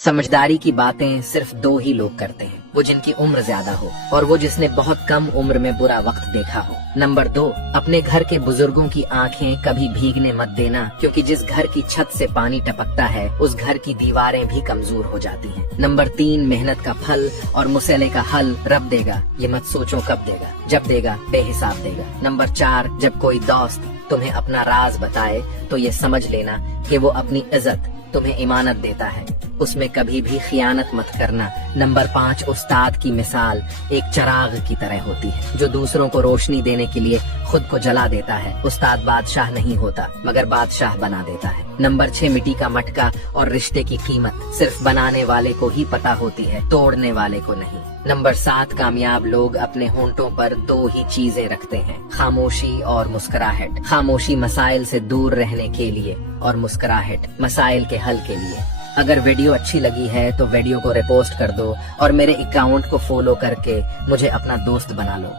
समझदारी की बातें सिर्फ दो ही लोग करते हैं, वो जिनकी उम्र ज्यादा हो और वो जिसने बहुत कम उम्र में बुरा वक्त देखा हो। नंबर 2, अपने घर के बुजुर्गों की आंखें कभी भीगने मत देना, क्योंकि जिस घर की छत से पानी टपकता है उस घर की दीवारें भी कमजोर हो जाती हैं। नंबर 3, मेहनत का फल और मुसले का हल रब देगा, ये मत सोचो कब देगा, जब देगा बेहिसाब देगा। नंबर 4, जब कोई दोस्त तुम्हें अपना राज बताए तो ये समझ लेना कि वो अपनी इज्जत तुम्हें इमानत देता है, उसमें कभी भी खियानत मत करना। नंबर 5, उस्ताद की मिसाल एक चिराग की तरह होती है जो दूसरों को रोशनी देने के लिए खुद को जला देता है। उस्ताद बादशाह नहीं होता मगर बादशाह बना देता है। नंबर 6, मिट्टी का मटका और रिश्ते की कीमत सिर्फ बनाने वाले को ही पता होती है, तोड़ने वाले को नहीं। नंबर 7, कामयाब लोग अपने होंठों पर दो ही चीजें रखते हैं, खामोशी और मुस्कुराहट। खामोशी मसाइल से दूर रहने के लिए और मुस्कुराहट मसाइल के हल के लिए। अगर वीडियो अच्छी लगी है तो वीडियो को रिपोस्ट कर दो और मेरे अकाउंट को फॉलो करके मुझे अपना दोस्त बना लो।